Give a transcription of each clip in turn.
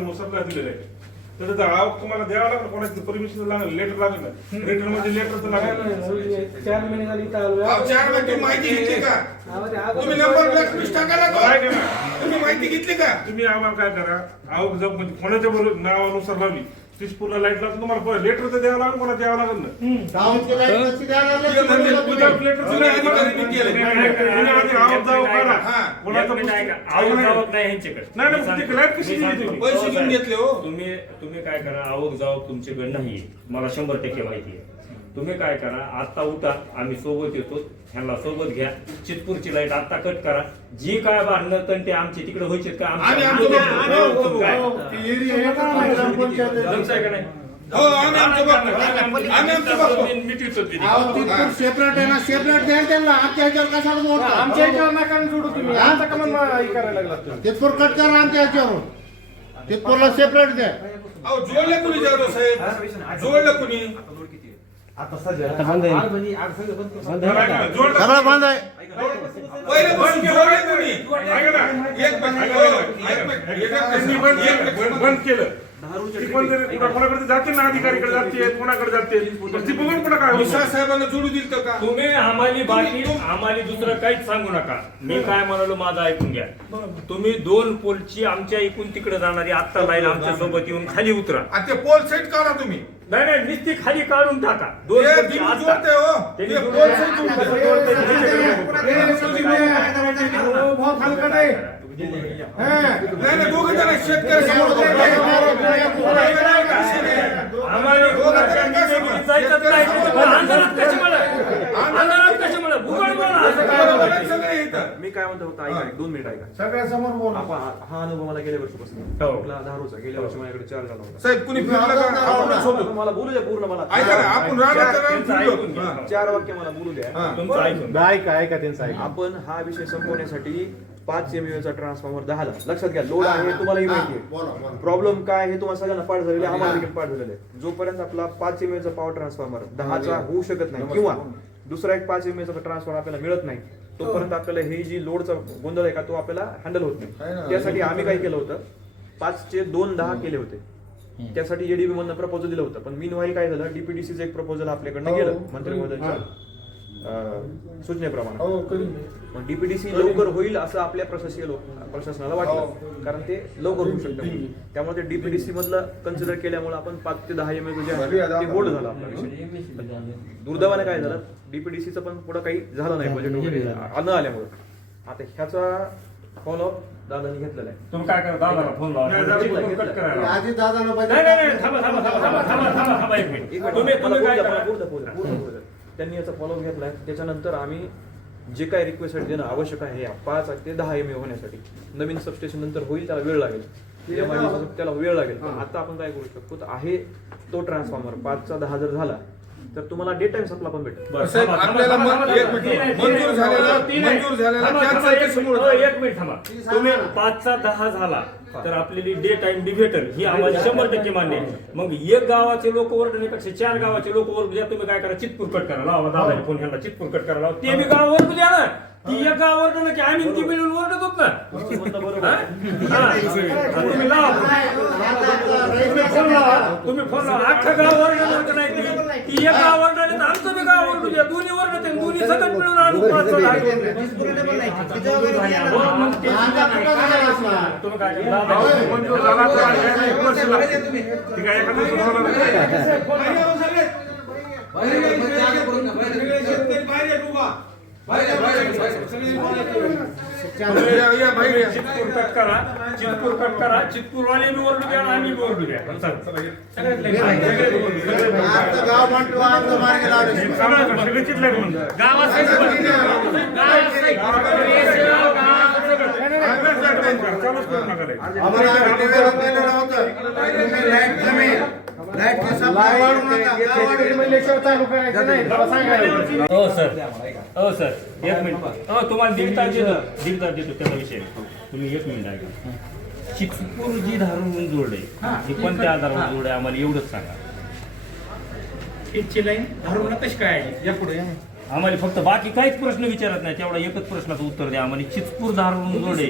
आम्ही सप्लाय दिलेलं आहे. तर त्याचा आवक तुम्हाला द्यावा लागला, कोणाची परमिशन लागेल, लेटर लागेल ना, लेटर म्हणजे लेटर तर लागेल. 4 महिने झाली इथं आलो. 4 महिने माहिती घेतली का तुम्ही? नंबर प्लेट लिस्ट टाकायला का तुम्ही माहिती घेतली का? तुम्ही आम्हाला काय करा, आवक जर म्हणजे कोणाच्या बरोबर नावानुसार लावी, तीसपूरला लाईट लागतो, तुम्हाला लेटर तर द्यावं लागेल, कोणा द्यावं लागेल ना. विदाउट लेटर आवक जावं करा. नाही लाईट कशी दिली तुम्ही? पैसे घेऊन घेतले हो. तुम्ही काय करा, आवक जावक तुमच्याकडे नाहीये, मला 100% माहिती आहे. तुम्ही काय करा, आता उठा, आम्ही सोबत येतो, ह्यांना सोबत घ्या, चितपूरची लाईट आता कट करा. जी काय भांडणं तंटे आमचे तिकडे व्हायचे काय हो आम्ही सेपरेट आहे ना, सेपरेट द्याल त्यांना. आमच्या ह्याच्यावर कशाला मोडता? आमच्या ह्याच्यावर नका जोडू तुम्ही. आता का मग हे करायला लागला? तिथपूर कट करा आमच्या ह्याच्यावर, तिथपूरला सेपरेट द्या. जोडलं कुणी जाधव साहेब? जोडलं कुणी? सगळं बंद आहे. पहिले बंद जोडले कुणी? बंद केलं. कोणाकडे जाते ना, अधिकारीकडे जाते, कोणाकडे जाते, ती बघून पुन्हा काय विशाल साहेबांना जोडू दिलं का? तुम्ही आम्हाला बाकी आम्हाला दुसरं काहीच सांगू नका. मी काय म्हणालो माझं ऐकून घ्या. तुम्ही 2 पोलची आमच्या इकून तिकडे जाणारी आत्ता लाईन आमच्या सोबत येऊन खाली उतरा. आणि ते पोल सेट करा तुम्ही. नाही नाही, नुसती खाली काढून टाका. 2 ते पोलची दिली आत्ता. जोडते हो. ते पोल सेट नाही दोघं जण शेतकरी समोर मी काय म्हणतो होतो, ऐका 2 मिनिट ऐका. सगळ्या समोर बोल. हा अनुभव मला गेल्या वर्षीपासून आपला दारूचा. गेल्या वर्षी माझ्याकडे 4 झाला होता. साहेब कुणी फिरलं का? आपण सोबत मला बोलू द्या पूर्ण. मला ऐका ना, आपण राहणार 4 वाक्य मला बोलू द्या. तुमचं ऐकून ऐका त्यांचं ऐका. आपण हा विषय संपवण्यासाठी 5 MVA चा ट्रान्सफॉर्मर 10 ला लक्षात घ्या. लोड आहे तुम्हालाही माहिती आहे. प्रॉब्लेम काय हे तुम्हाला सगळ्यांना पाठ झालेले, आम्हाला देखील पाठ झालेले. जोपर्यंत आपला 5 MVA चा पॉवर ट्रान्सफॉर्मर 10 चा होऊ शकत नाही, किंवा दुसरा एक 5 MVA चा ट्रान्सफॉर्मर आपल्याला मिळत नाही, तोपर्यंत आपल्याला हे जी लोडचा गोंधळ आहे का तो आपल्याला हँडल होत नाही. त्यासाठी आम्ही काय केलं होतं, 5 चे 2 10 केले होते. त्यासाठी एडीबी मधनं प्रपोजल दिलं होतं. पण मीनवाईल काय झालं, डीपीडीसीचं एक प्रपोजल आपल्याकडनं गेलं मंत्री महोदयांच्या सूचनेप्रमाणे. मग डीपीडीसी लवकर होईल असं आपल्या प्रशासनाला वाटलं, कारण ते लवकर होऊ शकतं. त्यामुळे ते डीपीडीसी मधलं कन्सिडर केल्यामुळे आपण 5 ते 10 MVA जे आहे ते होल्ड झालं आपला विषय. दुर्दैवाने काय झालं, डीपीडीसीचं पण पुढं काही झालं नाही बजेट वगैरे न आल्यामुळे. आता ह्याचा फॉलो दादांनी घेतलेला आहे. तुम्ही काय करा, दादाला फोन लावा. आधी दादाला नाही नाही नाही, थांबा थांबा थांबा थांबा थांबा थांबा 1 मिनिट. तुम्ही काय करा, त्यांनी याचा फॉलोअप घेतलाय. त्याच्यानंतर आम्ही जे काय रिक्वेस्ट देणं आवश्यक आहे 5 ते 10 MVA होण्यासाठी, नवीन सबस्टेशन नंतर होईल, त्याला वेळ लागेल, त्याला वेळ लागेल. पण आता आपण काय करू शकतो, आहे तो ट्रान्सफॉर्मर 5 चा 10 जर झाला तर तुम्हाला डे टाइम सप्लाय पण भेटेल. आपल्याला मंजूर झालेला 1 मिनिट थांबा. तुम्ही 5 चा 10 झाला तर आपल्याला डे टाइम बी भेटेल, ही आम्हाला 100% मान्य आहे. मग 1 गावाचे लोक ओरडण्यापेक्षा 4 गावाचे लोक ओरडू द्या. तुम्ही काय करा, चितपूर कट करा लावा, दादा फोन ह्याला चितपूर कट करा लावा. ते बी गाव ओरडू द्या ना. ती 1 गाव ओरडलं की आम्ही ती मिळून ओरडत होत ना. तुम्ही लावा, तुम्ही फोन लावा. अख्खा गाव ओरडलं नाही, ती 1 गाव ओरडले तर आमचं बी गाव ओरडू द्या. दोन्ही ओरडत आहे, दोन्ही सगळं मिळून आणू. तुम्ही काय चितपूर कट करा, चितपूर वाले बी ओरडू द्या, आम्ही बी ओरडू द्या. हो सर, हो सर, 1 मिनिट. हो, तुम्हाला 1.5 तास देतो त्याचा विषय. तुम्ही 1 मिनिट ऐका. चितपूर जी धारून जोडले, ही कोणत्या आधारावर जोडे आम्हाला एवढंच सांगा. इथची लाईन धारून कशी काय आहे या पुढे आम्हाला फक्त बाकी काहीच प्रश्न विचारत नाही, तेवढा एकच प्रश्नाचं उत्तर द्या आम्हाला. चिचपूर धारून जोडे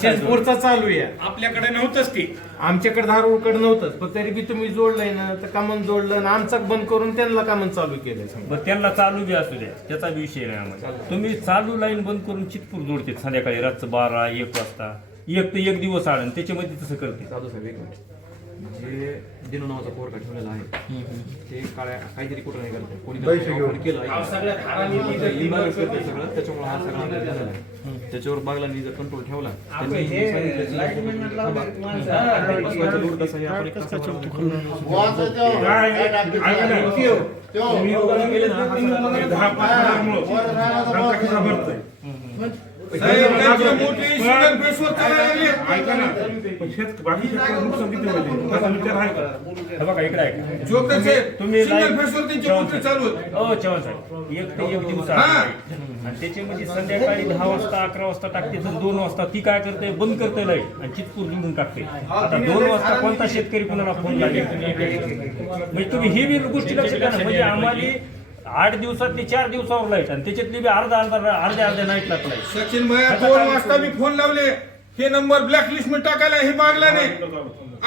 चिचपूरचा चालू आहे, आपल्याकडे नव्हतंच ते. आमच्याकडे धारूरकडे नव्हतंच, पण तरी बी तुम्ही जोडलंय ना, तर कामन जोडलं ना, आमचं बंद करून त्यांना कामन चालू केलंय. बरं त्यांना चालू बी असू द्या, त्याचा बी विषय नाही आम्हाला. तुम्ही चालू लाईन बंद करून चितपूर जोडते संध्याकाळी रातचं 12-1 वाजता, एक तर एक दिवस आडन त्याच्यामध्ये तसं करते. साधू साहेब एक मिनिट. जे दिनू नावाचा पोरका ठेवलेला आहे ते काहीतरी कुठं नाही करते, कोणी केलं इम्बॅलन्स करते सगळं, त्याच्यामुळे हा सगळा आमचा झालेला आहे. त्याच्यावर बागलांनी जर कंट्रोल ठेवला त्यांनी लोड कसा आहे आपण एक तासावर साहेब, त्यांच्या मोठी सिग्नल बेसवर चालायला लागली. ऐका ना, पण बाकी शेतकऱ्यांचं नुकसान किती होईल त्याचा विचार आहे का? हे बघा इकडे आहे. जोकर साहेब, तुम्ही सिग्नल लाईन- बेसवर त्यांची मोठी चालू होती. चव्हाण साहेब, एक ते एक दिवस हा. आणि त्याच्यामध्ये संध्याकाळी 10 वाजता 11 वाजता टाकते, तर 2 वाजता ती काय करते, बंद करते लाईट आणि चितपूर जोडून टाकते. आता 2 वाजता कोणता शेतकरी कोणाला फोन लागेल म्हणजे तुम्ही ही बी गोष्टी लक्षात घ्या ना. म्हणजे आम्हाला 8 दिवसातली 4 दिवसावर लाईट आणि त्याच्यातली बी अर्ध्या नाईट लागलाय. सचिन भैया 2 वाजता मी फोन लावले, हे नंबर ब्लॅकलिस्ट मध्ये टाकायला, हे बागलाने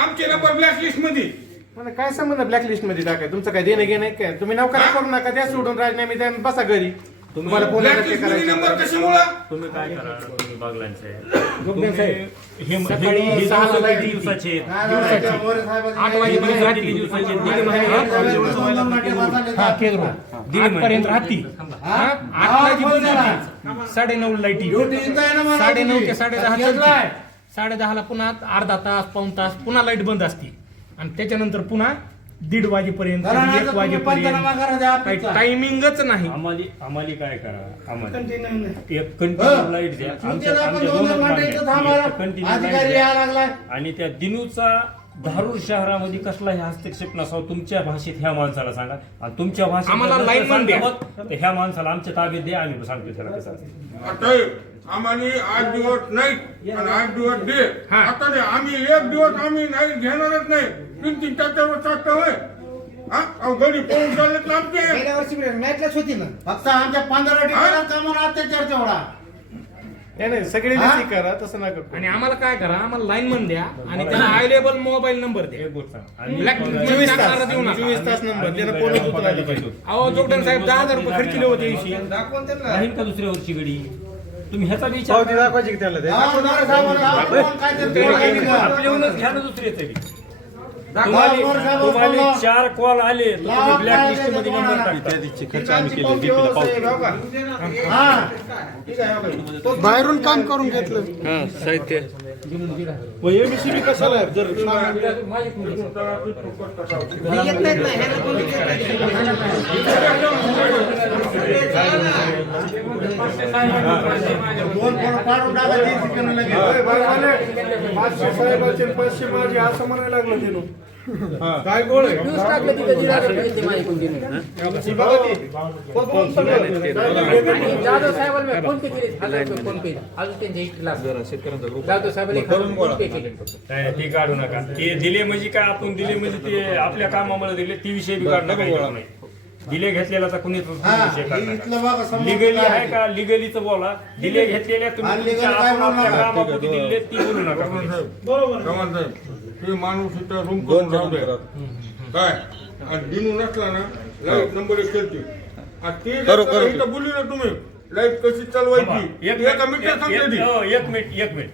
आमचे नंबर ब्लॅकलिस्ट मध्ये. मला काय संबंध ब्लॅकलिस्ट मध्ये टाकाय, तुमचं काय देणं घेणं आहे काय? तुम्ही नौकरी करू नका, त्या सोडून राजीनामे द्या आणि बसा घरी. तुम्हाला फोन ब्लॅकलिस्ट मध्ये नंबर कशामुळे? तुम्ही काय करा, तुम्ही बागलांचे हे सकाळी हे 6 ला किती दिवसाचे आहेत? 8 वाजेपर्यंत किती दिवसाचे आहेत? आठपर्यंत राहती 9:30 लाईटी 9:30 ते 10:30 10:30ला पुन्हा अर्धा तास पाऊण तास पुन्हा लाईट बंद असते आणि त्याच्यानंतर पुन्हा 1:30 वाजेपर्यंत 1 वाजेपर्यंत टायमिंगच नाही. आम्हाला काय करा, आम्हाला एक कंटिन्यू लाईट द्या. आमच्या दोन कंटिन्यू लाईट द्या. आणि त्या दिनूचा धारूर शहरामध्ये कसलाही हस्तक्षेप नसावा. तुमच्या भाषेत ह्या माणसाला सांगा आणि तुमच्या भाषेत आम्हाला लाईनमन द्या. तर ह्या माणसाला आमच्या ताब्यात द्या, आम्ही सांगतो त्याला कसं. आता आम्हाला 8 दिवस नाही आणि 8 दिवस दे. आता नाही, आम्ही 1 दिवस आम्ही नाही घेणारच नाही. 3-3 तासावर चालतं होय. गडी पळून चाललेत ना आमचे. गेल्या वर्षी मॅचलाच होती ना, फक्त आमच्या 15 ठिकाणी कामाला अत्याचार तेवढा. नाही सगळे जशी करा तसं नका करू. आणि आम्हाला काय करा, आम्हाला लाईनमन द्या आणि त्यांना अवेलेबल मोबाईल नंबर द्या. एक गोष्ट सांग. आणि ब्लॅकलिस्ट 24 तास देऊ नका. 24 तास नंबर त्याला कोणी उतरायला पाहिजे. अहो जोगदन साहेब 10,000 रुपये खर्चले होते दिवशी. राहील का दुसऱ्या वर्षी गडी? तुम्ही ह्याचा विचार करा. दाखवायची की त्याला ते? आपल्याहूनच घ्या ना दुसरे तरी. तुम्हाला 4 कॉल आले तर तुम्ही ब्लॅकलिस्ट मध्ये नंबर टाकता. बाहेरून काम करून घेतलं. एबीसीबी कशाला आहे? जर साहेबांचे 500 माझे असं म्हणायला लागलं ते लोक. काय गोळ आहे? जाधव साहेबांना मी फोन पे केले 1000 रुपये फोन पे अजून त्यांच्या इकडे जाधव साहेबांनी फोन पे केले. नाही, ती काढू नका. ते दिले म्हणजे काय, आपण दिले म्हणजे ते आपल्या कामामुळे दिले, ती विषय बी काढू नका. नाही दिले घेतलेला तर कुणीच विषय काढणार. लिगली आहे का, लिगलीचं बोला. दिले घेतलेल्या तुम्ही तुमच्या आपल्या कामापुरती दिले ती बोलू नका. कमाल साहेब, हे माणूस इथं रूम करून राहू दे. काय आणि दिनू नसला ना, लाईट नंबर 1 करते. आणि ते इथं बोलू ना तुम्ही, लाईट कशी चालवायची एका मिनिटात सांगते ती. एक मिनिट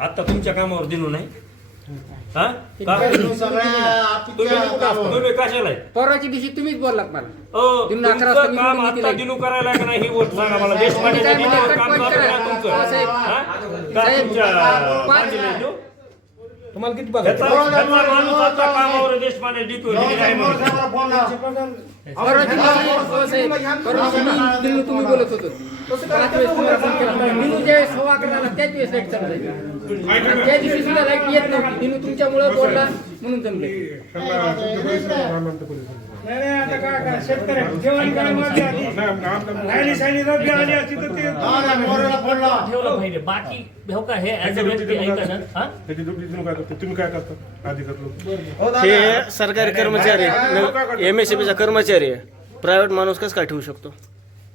आता तुमच्या कामावर दिनू नाही. हा का? तुम्ही कशाला आहे? परवाच्या दिवशी तुम्हीच बोललात मला. दिनू तुमचं 11 वाजता काम meeting आता घेतली. दिनू करायला का नाही ही गोष्ट सांगा मला. देशपांडेच्या दिनूवर काम चालू आहे ना तुमचं? हा? का तुमच्या बाजूला दिनू? तुम्हाला किती बघा ह्याचा माणूस आता कामावर देशपांडे डिपो आहे म्हणून. परवाच्या दिवशी दिनू तुम्ही बोलत होतो. 5 वेळेस तुम्हाला फोन केला. दिनू ज्यावेळेस 11:15 आला त्याच वेळेस लाईट चालू झाली. आणि त्या दिवशी सुद्धा लाईट येत नव्हती. दिनू तुमच्यामुळे बोलला म्हणून जमले. आता काय करा, शेतकऱ्यांना जेवण काय मारले आधी. राहिली सायली रब्बी आली असती तर ते ठेवलं पाहिजे. बाकी हो का हे ऍज अ व्यक्ती ऐका ना. हा? त्याची दुसरी दिनू काय करतो, तुम्ही काय करता अधिकार? हे सरकारी कर्मचारी MSCB चा कर्मचारी आहे, प्रायव्हेट माणूस कसं काय ठेवू शकतो?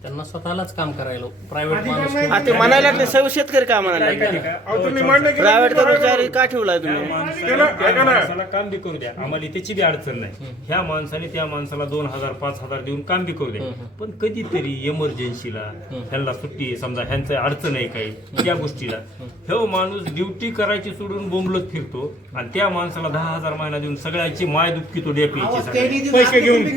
त्यांना स्वतःलाच काम करायला प्रायव्हेट माणूस हा, ते म्हणायला लागले सर्व शेतकरी का म्हणायला लागले अहो, त्यांनी मान्य केलं. प्रायव्हेट कर्मचारी का ठेवलाय त्या तुम्ही माणसाला त्या माणसाला काम बी करू द्या, आम्हाला त्याची बी अडचण नाही. ह्या माणसाने त्या माणसाला 2,000 5,000 देऊन काम बी करू द्या, पण कधीतरी इमर्जन्सीला ह्यांना सुट्टी आहे, समजा ह्यांचं अडचण आहे काही त्या गोष्टीला, हे माणूस ड्युटी करायची सोडून बोंबलत फिरतो आणि त्या माणसाला 10,000 महिना देऊन सगळ्यांची माय दुपकी तो डेपीची पैसे घेऊन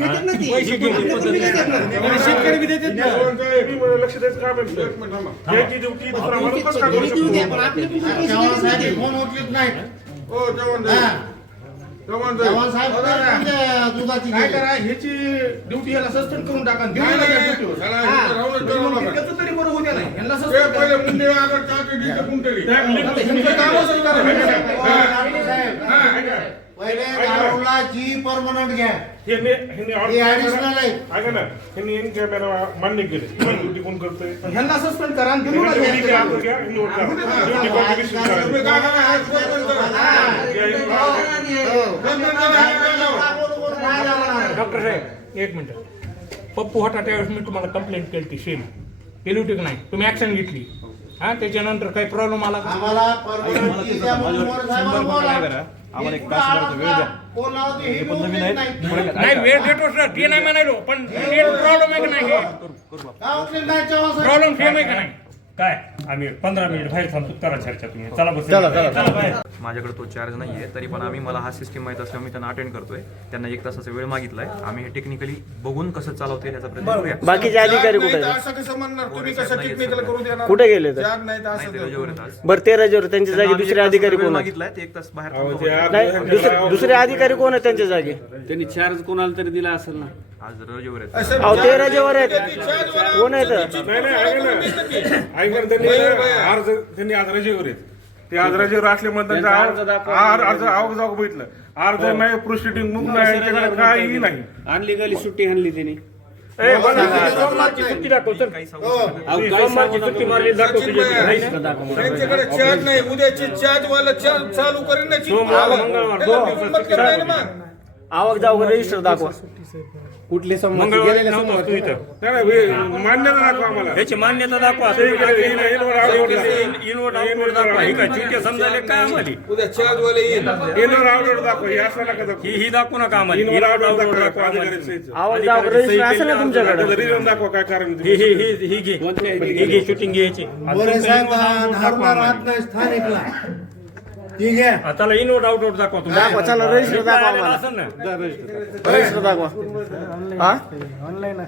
शेतकरी बी देतात ना. लक्ष द्यायचं काम आहे. याची ड्युटी दुसरा माणूस कसं काय करू शकतो? चव्हाण साहेब फोन उचलत नाही. हो जवान साहेब. जवान साहेब. चव्हाण साहेब म्हणजे दुधाची काय गेली. करा ह्याची ड्युटी याला सस्पेंड करून टाका आणि देऊ नाही, नका नाही, ड्युटीवर. त्याला हा. राहूनच द्यावं मग लागेल. त्याचं तरी बरं होऊ द्या नाही यांना ते suspend पहिले करा. मुंडे आगर चालते डीजे कुंटली. ह्यांचं कामच करा. साहेब, पहिले दारूला जी परमनंट घ्या. ह्यांनी हे additional आहे. ऐका ना, ह्यांनी इन कॅमेरा मान्य केले. ड्युटी कोण करतोय? ह्यांना सस्पेंड करा आणि देऊ नका ह्यांनी ड्युटी ह्यांचं. घ्या, ह्यांनी वर करा. ड्युटी कॉम्पिटिशन करायचं. तुम्ही काय करा, हात वर करा. डॉक्टर साहेब एक मिनिट, पप्पू होता त्यावेळेस मी तुम्हाला कंप्लेंट केली ती सेम केली होती की नाही, तुम्ही ऍक्शन घेतली. हा, त्याच्यानंतर काही प्रॉब्लेम आला का? आम्हाला परमनंट जी द्या म्हणून मोरे साहेबांना बोला. आम्हाला एक तासभराचा वेळ द्या. कोण लावते हे बी उचलत नाही. नाही वेळ देतो सर, ते नाही म्हणालो, पण प्रॉब्लेम आहे का नाही, का उचलत नाही चव्हाण साहेब? प्रॉब्लेम सेम आहे का नाही? काय आम्ही 15 मिनिट बाहेर थांबतो, करा चर्चा तुम्ही. चला बस चला बाहेर. माझ्याकडे तो चार्ज नाहीये, तरी पण मला हा सिस्टीम माहित असल्यामुळे मी त्यांना अटेंड करतोय. त्यांना 1 तासाचा वेळ मागितलाय. आम्ही हे टेक्निकली बघून कसं चालवता येईल याचा प्रयत्न करूया. बाकीचे अधिकारी कुठे आहेत? असं कसं म्हणणार तुम्ही कसं टेक्निकल करू देणार? कुठे गेले तर? चार नाही तर असं नाही, ते रजेवर आहेत आज. बरं 13 त्यांच्या जागी दुसरे अधिकारी कोण आहेत? मागितलाय ते 1 तास बाहेर थांबतो. नाही दुसरे अधिकारी कोण आहेत त्यांच्या जागी? त्यांनी चार्ज कोणाला तरी दिला असेल ना. आज रजेवर आहेत. असं अहो 13 जेवर आहेत कोण आहेत? नाही नाही, ऐका ना, ऐका ना, त्यांनी आज रजेवर आहेत. ते आज रजेवर असल्यामुळे त्यांचा अर्ज आवक जाऊ बघितलं. अर्ज नाही, प्रोसिडिंग मुक नाही, त्यांच्याकडे काही नाही. अनलिगली सुट्टी आणली त्यांनी. ए, बघा, सोमवारची सुट्टी दाखव सर. सोमवारची सुट्टी मारली दाखव तुझ्या. नाही ना? त्यांच्याकडे चार्ज नाही. उद्याची चार्ज वाला चार्ज चालू करेन ना. सोमवार, मंगळवार, दोन दिवसात सुट्टी दाखव. आवक जावक रजिस्टर दाखवा. कुठले संबंध मंगळवारी गेलेले नव्हतं सोमवार. तू इथं. नाही, नाही, मान्यता दाखवा आम्हाला. ह्याची मान्यता दाखवा. इनवट इनवट दाखवा. ही काय चिंते समजायला काय आम्हाला? उद्या चार्ज वाले येईल. इनवर आउटवर दाखवा. हे असं नका दाखवू. ही दाखवू नका आम्हाला. इनवर इनवट आउटवर आउटवर दाखवा. दाखवा आम्हाला. अधिकारी सहीचं. आवक जावक रजिस्टर असेल ना तुमच्याकडे? त्याचं रिझन दाखवा, काय कारण ही ही ही ही घे ही घे शूटिंग घ्यायची. मोरे साहेब धारूला राहत नाही स्थानिकला. ठीक आहे. त्याला इनवट आउटवट दाखवा तुम्ही. दाखवा, चला रजिस्टर दाखवा आलेलं आम्हाला. असेल ना. रजिस्टर दाखवा. हा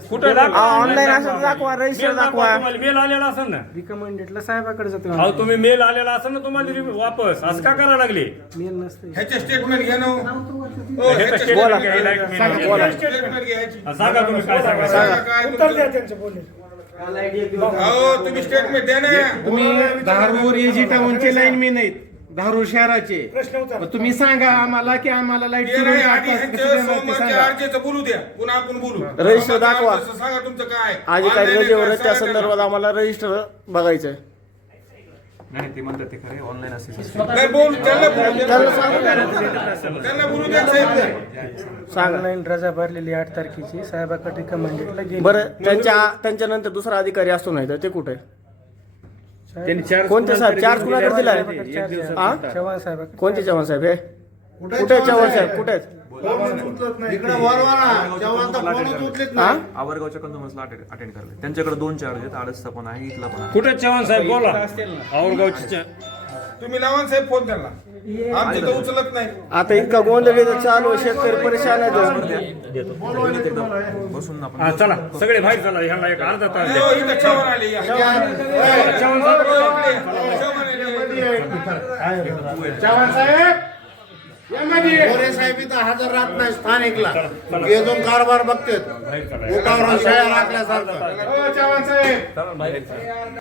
कुठं दाखवा? ऑनलाईन असं दाखवा, रजिस्टर मेल दाखवा. तुम्हाला मेल आलेला असेल ना. रिकमेंडेडला साहेबाकडे जातो. अहो तुम्ही मेल आलेला असेल ना तुम्हाला वापस असं का करायला लागले? ह्याचे स्टेटमेंट घ्या ना. ह्याचं statement घ्या, हे light mail बोला. घ्या. स्टेटमेंट घ्यायची. सांगा तुम्ही काय सांगा. काय हो तुम्ही स्टेटमेंट द्या ना. तुम्ही धारूर एजी टाउनचे लाईनमॅन आहेत, धारूर शहराचे. मग तुम्ही सांगा आम्हाला की आम्हाला लाईट ते नाही, आधी ह्यांचं सोमवारच्या अर्जेचं बोलू द्या. पुन्हा आपण बोलू. रजिस्टर दाखवा. तसं सांगा तुमचं काय. अधिकारी Online रजेवर आहे आहेत, त्या का? संदर्भात आम्हाला रजिस्टर बघायचंय. नाही ते म्हणतात ते खरे ऑनलाईन असते system. नाही बोल त्यांना बोलू द्या. त्यांना सांगू द्या. त्यांना बोलू द्या साहेब. सांगा. ऑनलाईन रजा भरलेली 8 तारखेची साहेबाकडे रिकमेंडेडला गेली. बरं त्यांच्या नंतर दुसरा अधिकारी असतो नाही तर ते कुठे? त्यांनी चार्ज कोणते साहेब? चार्ज कुणाकडे दिलाय? हा? चव्हाण साहेब कोणते चव्हाण साहेब हे? कुठे आहेत चव्हाण साहेब? कुठे आहेत? इकडे वरवाला चव्हाण तर फोनच उचलत हा? नाही. आवरगावच्या कंझ्युमर्सला अटेंड करले. त्यांच्याकडे 2 चार्ज आहेत. आडसचा पण आहे, इथला पण आहे. कुठे चव्हाण साहेब बोला. औरगावची तुम्ही लावा साहेब फोन त्यांना. आमचं तर उचलत नाही. आता इतका गोंधळ इथं चालू आहे, शेतकरी परेशान आहेत. बसून आपण हा चला सगळे बाहेर चला. ह्याला एक अर्धा तास हो, द्या. इथं चव्हाण आले या. चव्हाण साहेब चव्हाण आले. चव्हाण साहेब मोरे साहेब इथं हजर राहत नाही स्थानिकला. येऊन कारभार बघतात. बाहेर चला. उठावर शाळा राखल्यासारखं. चव्हाण साहेब